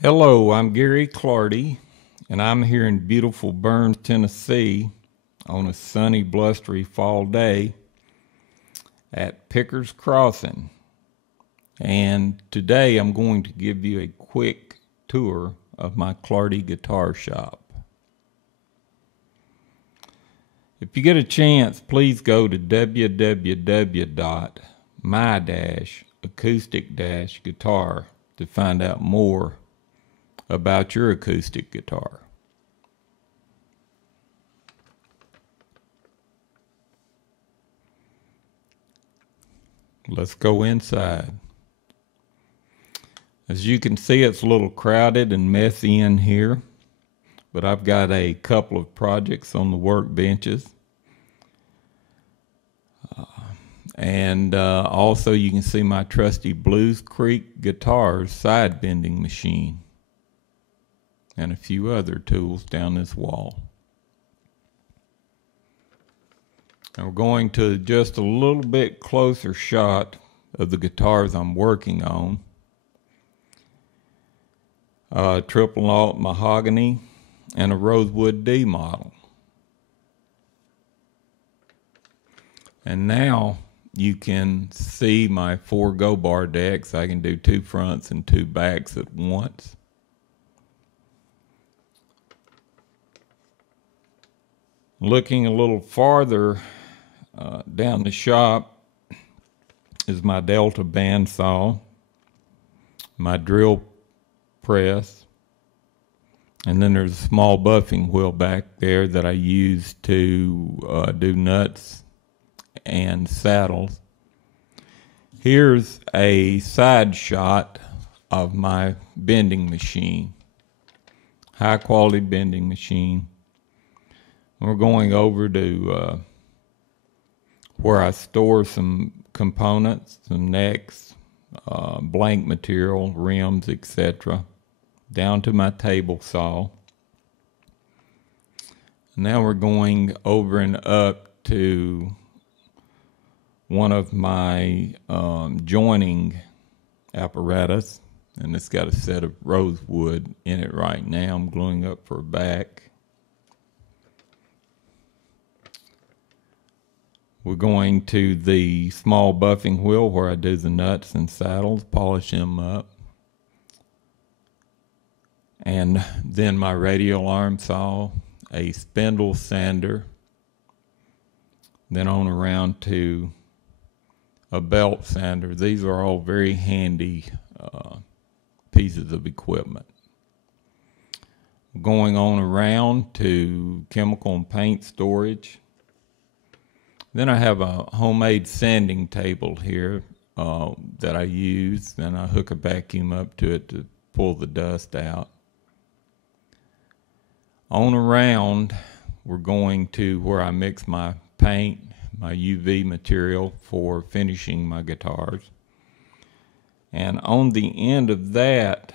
Hello, I'm Gary Clardy, and I'm here in beautiful Burns, Tennessee on a sunny, blustery fall day at Picker's Crossing. And today I'm going to give you a quick tour of my Clardy guitar shop. If you get a chance, please go to www.my-acoustic-guitar to find out more about your acoustic guitar. Let's go inside. As you can see, it's a little crowded and messy in here, but I've got a couple of projects on the workbenches. And also you can see my trusty Blues Creek Guitars side bending machine and a few other tools down this wall. And we're going to just a little bit closer shot of the guitars I'm working on. Triple alt mahogany and a rosewood D model. And now you can see my 4 go bar decks. I can do 2 fronts and 2 backs at once. Looking a little farther down the shop is my Delta bandsaw, my drill press, and then there's a small buffing wheel back there that I use to do nuts and saddles. Here's a side shot of my bending machine, high quality bending machine. We're going over to where I store some components, some necks, blank material, rims, etc., down to my table saw. Now we're going over and up to one of my joining apparatus, and it's got a set of rosewood in it right now. I'm gluing up for a back. We're going to the small buffing wheel where I do the nuts and saddles, polish them up. And then my radial arm saw, a spindle sander, then on around to a belt sander. These are all very handy pieces of equipment. Going on around to chemical and paint storage. Then I have a homemade sanding table here that I use. Then I hook a vacuum up to it to pull the dust out. On around, we're going to where I mix my paint, my UV material for finishing my guitars. And on the end of that,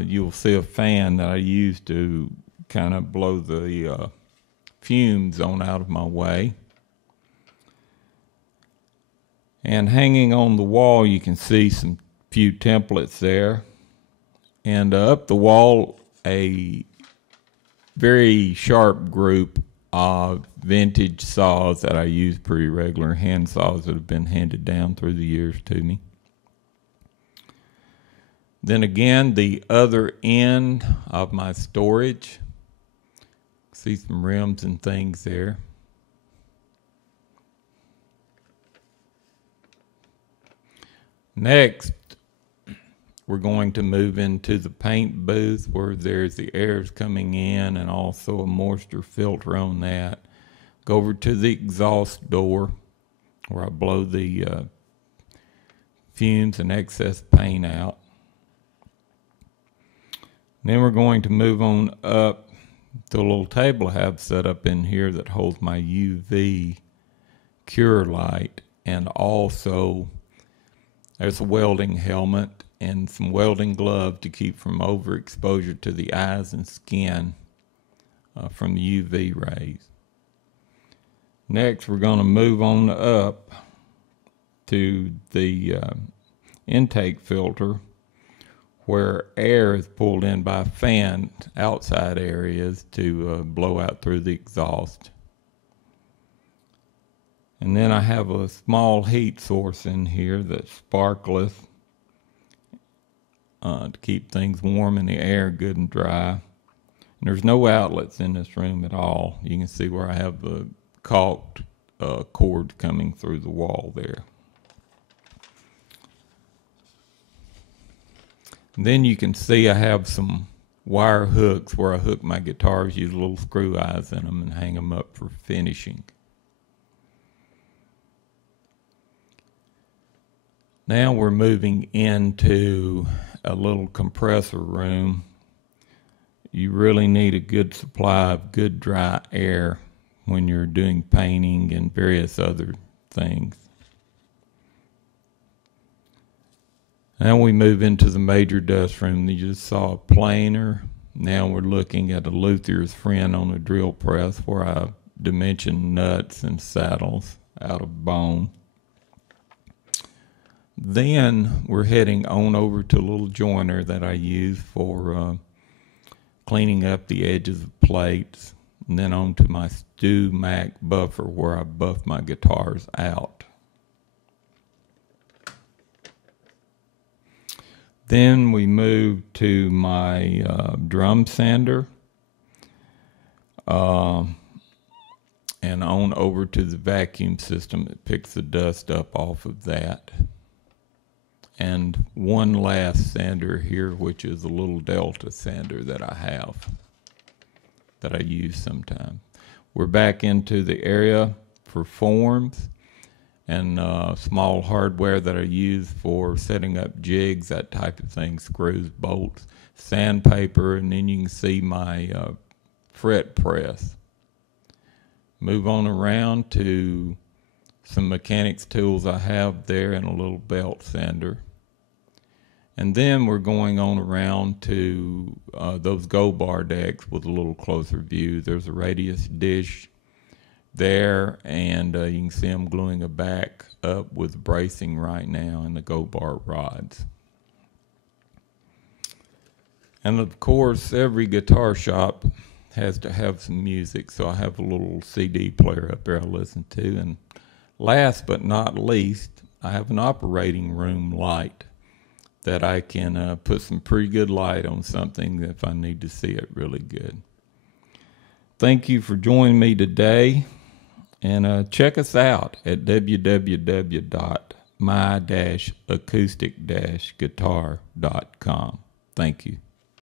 you'll see a fan that I use to kind of blow the fumes on out of my way. And hanging on the wall, you can see some few templates there. And up the wall, a very sharp group of vintage saws that I use pretty regular, hand saws that have been handed down through the years to me. Then again, the other end of my storage, see some rims and things there. Next, we're going to move into the paint booth where there's the airs coming in and also a moisture filter on that. Go over to the exhaust door where I blow the fumes and excess paint out. Then we're going to move on up to a little table I have set up in here that holds my UV cure light, and also there's a welding helmet and some welding gloves to keep from overexposure to the eyes and skin from the UV rays. Next, we're going to move on up to the intake filter where air is pulled in by fan outside areas to blow out through the exhaust. And then I have a small heat source in here that's sparkless to keep things warm and the air good and dry. And there's no outlets in this room at all. You can see where I have the caulked cord coming through the wall there. And then you can see I have some wire hooks where I hook my guitars, use little screw eyes in them and hang them up for finishing. Now we're moving into a little compressor room. You really need a good supply of good dry air when you're doing painting and various other things. Now we move into the major dust room. You just saw a planer. Now we're looking at a luthier's friend on a drill press where I dimension nuts and saddles out of bone. Then we're heading on over to a little joiner that I use for cleaning up the edges of plates, and then on to my Stu Mac buffer where I buff my guitars out. Then we move to my drum sander and on over to the vacuum system that picks the dust up off of that. And one last sander here, which is a little Delta sander that I have, that I use sometimes. We're back into the area for forms and small hardware that I use for setting up jigs, that type of thing, screws, bolts, sandpaper, and then you can see my fret press. Move on around to some mechanics tools I have there and a little belt sander. And then we're going on around to those gold bar decks with a little closer view. There's a radius dish there, and you can see I'm gluing a back up with bracing right now in the gold bar rods. And of course, every guitar shop has to have some music, so I have a little CD player up there I listen to. And last but not least, I have an operating room light that I can put some pretty good light on something if I need to see it really good. Thank you for joining me today, and check us out at www.my-acoustic-guitar.com. Thank you.